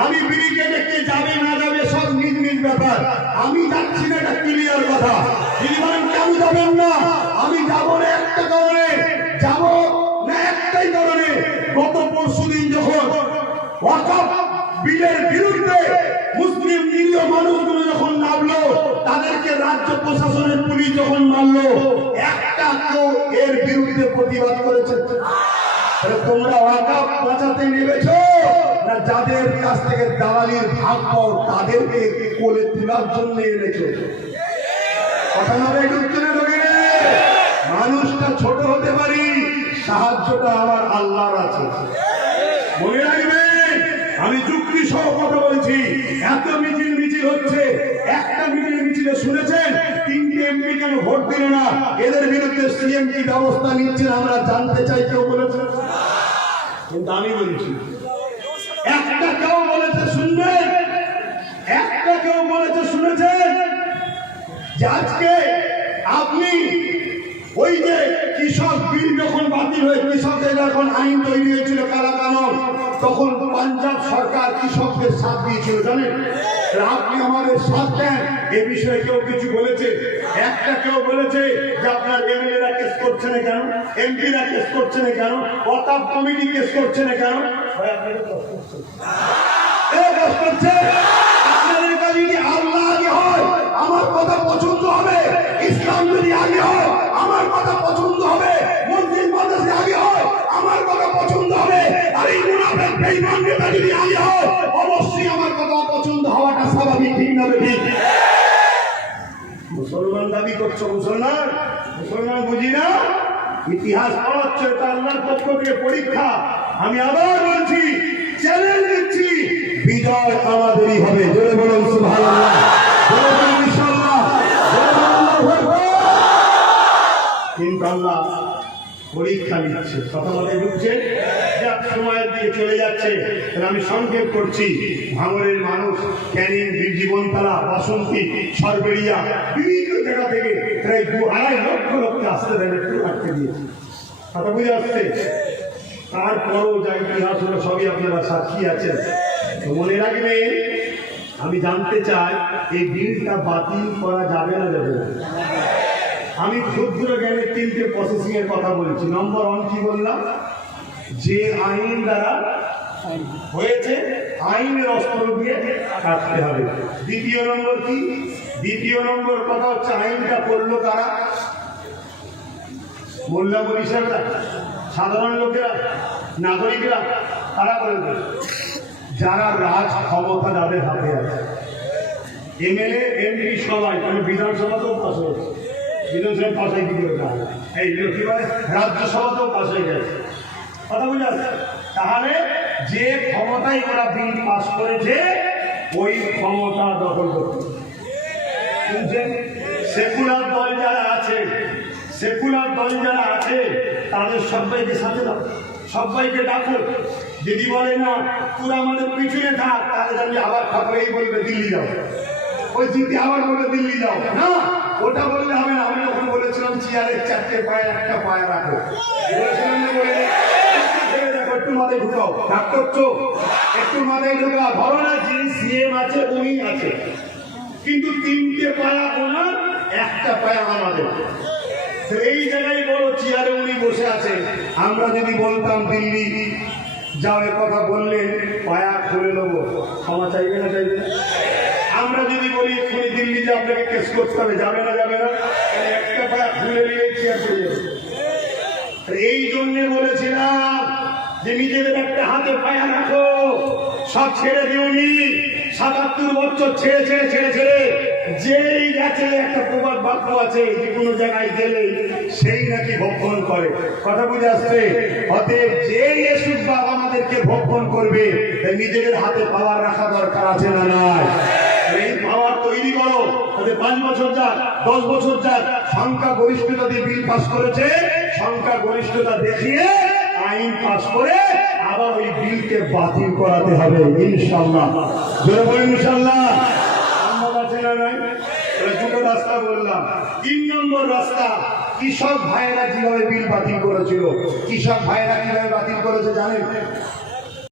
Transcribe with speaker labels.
Speaker 1: আমি ব্রিগেডে কে যাবে না যাবে সব নিজ নিজ ব্যাপার। আমি যাচ্ছি না, এটা ক্লিয়ার কথা। বলেন কেন যাবেন না। আমি যাব না একটা কারণে। যাব না একটাই কারণে। গত পরশু দিন যখন বিলের বিরুদ্ধে মুসলিম নিরীহ মানুষগুলো যখন নামলো, তাদেরকে রাজ্য প্রশাসনের পুলিশ যখন মারলো, একটা কেউ এর বিরুদ্ধে প্রতিবাদ করেছে। তোমরা ওয়াকাফ বাঁচাতে নেমেছো? না যাদের কাছ থেকে দালালির ভাগ পাও, তাদেরকে কোলে তোলার জন্য এনেছো? কথা না বলে ঢুকছে না ঢোকে মানুষটা ছোট হতে পারি, সাহায্যটা আমার আল্লাহর আছে। মনে রাখবেন আমি যুক্তি সহ কথা বলছি। এত মিছিল মিছিল হচ্ছে, একটা মিছিল মিছিলে শুনেছেন? তিনটে এমপি কেন ভোট দিল না? এদের বিরুদ্ধে সিএম কি ব্যবস্থা নিচ্ছেন আমরা জানতে চাই, কেউ আমি বলছি। একটা কেউ বলেছে, শুনবে? একটা কেউ বলেছে শুনেছেন যে আজকে আপনি ওই যে কৃষক বিল যখন বাতিল হয়ে, কৃষকদের যখন আইন তৈরি হয়েছিল কালা কানুন তখন পাঞ্জাব সরকার কৃষকদের সাথ দিয়েছিল, জানেন? আপনি আমাদের সাথ দেন। এ বিষয়ে কেউ কিছু বলেছে? একটা কেউ বলেছে যে আপনার এমএলএরা না কেন এমপিরা কেস করছে না কেন অতাপ কমিটি কেস করছে? না কেন আমার কথা পছন্দ হওয়াটা মুসলমান দাবি করছ, মুসলমান? মুসলমান বুঝি না? ইতিহাস পড়াচ্ছ এটা আল্লাহর পক্ষ থেকে পরীক্ষা। আমি আবার বলছি চ্যালেঞ্জ দিচ্ছি। বিজয় আমাদেরই হবে। জোরে বলুন, সুবহানাল্লাহ। কিন্তু আল্লাহ পরীক্ষা নিচ্ছে কথা বলে ঢুকছে? যাক সময়ের দিকে চলে যাচ্ছে। আমি সংক্ষেপ করছি। ভাঙরের মানুষ, ক্যানিং জীবনতলা বাসন্তী সরবেরিয়া বিভিন্ন জায়গা থেকে প্রায় দু আড়াই লক্ষ লোককে আসতে দেবে আটকে দিয়েছে। কথা বুঝে আসছে? তারপরও যা ইতিহাস হলো, সবই আপনারা সাক্ষী আছেন। মনে রাখবেন, আমি জানতে চাই, এই বিলটা বাতিল করা যাবে না যাবে না? আমি ক্ষুদ্র জ্ঞানের তিনটে প্রসেসিং এর কথা বলছি। নম্বর ওয়ান কি বললাম? যে আইন দ্বারা হয়েছে, আইনের অস্ত্র দিয়ে কাটতে হবে। দ্বিতীয় নম্বর কি? দ্বিতীয় নম্বর কথা হচ্ছে আইনটা করল তারা মোল্লা পরিষেবা সাধারণ লোকেরা, নাগরিকরা, তারা করে দেবে। যারা রাজ ক্ষমতা যাদের হাতে আছে। এমএলএ, এমপি সবাই মানে বিধানসভাতেও পাস হয়েছে বিধানসভা পাস হয়ে কি এই কি বলে রাজ্যসভাতেও পাস হয়ে গেছে। কথা বুঝে তাহলে যে ক্ষমতায় ওরা বিল পাস করেছে, ওই ক্ষমতা দখল করতে সেকুলার দল যারা আছে, সেকুলার দল যারা আছে, তাদের সবাইকে সাথে দাও। সবাইকে ডাকো। যদি বলে না, তোরা আমাদের পিছনে থাক তাহলে আমি আবার ঠাকুর এই বলবে, দিল্লি যাও। ওই জিতে আবার বলবে, দিল্লি যাও। না, ওটা বললে হবে না আমি যখন বলেছিলাম চেয়ারের চারটে পায়ে একটা পায়ে রাখো। বলে একটু মাথায় ঢুকাও। ডাক করছ একটু মাথায় ঢুকাও। ধরো না যিনি সিএম আছে, উনি আছে। কিন্তু তিনটে পায়া ওনার একটা পায়া আমাদের এই জায়গায় বড় চেয়ারে উনি বসে আছেন আমরা যদি বলতাম, দিল্লি, যাও এ কথা বললেন পায়া খুলে নেব। ক্ষমা চাইবে না, চাইবে আমরা যদি বলি এক্ষুনি দিল্লিতে আপনাকে কেস করতে হবে, যাবে না যাবে না? পায়া খুলে নিয়ে চেয়ার এই জন্য বলেছিলাম যে নিজেদের একটা হাতে পায়া রাখো। সব ছেড়ে দিওনি। সাতাত্তর বছর ছেড়ে ছেড়ে ছেড়ে ছেড়ে যেই গেছে একটা প্রবাদ বাক্য আছে, যে কোনো জায়গায় গেলে সেই নাকি ভক্ষণ করে। কথা বুঝে আসছে? অতএব যেই এসুক বাবা আমাদেরকে ভক্ষণ করবে নিজেদের হাতে পাওয়ার রাখা দরকার আছে না নাই এই পাওয়ার তৈরি করো তাদের পাঁচ বছর যাক, দশ বছর যাক, সংখ্যা গরিষ্ঠতা দিয়ে বিল পাস করেছে, সংখ্যা গরিষ্ঠতা দেখিয়ে আইন পাস করে আবার ওই বিলকে বাতিল করাতে হবে ইনশাল্লাহ ইনশাল্লাহ কৃষক ভাইয়েরা কীভাবে বিল বাতিল করেছিল? কৃষক ভাইয়েরা কীভাবে বাতিল করেছে জানেন?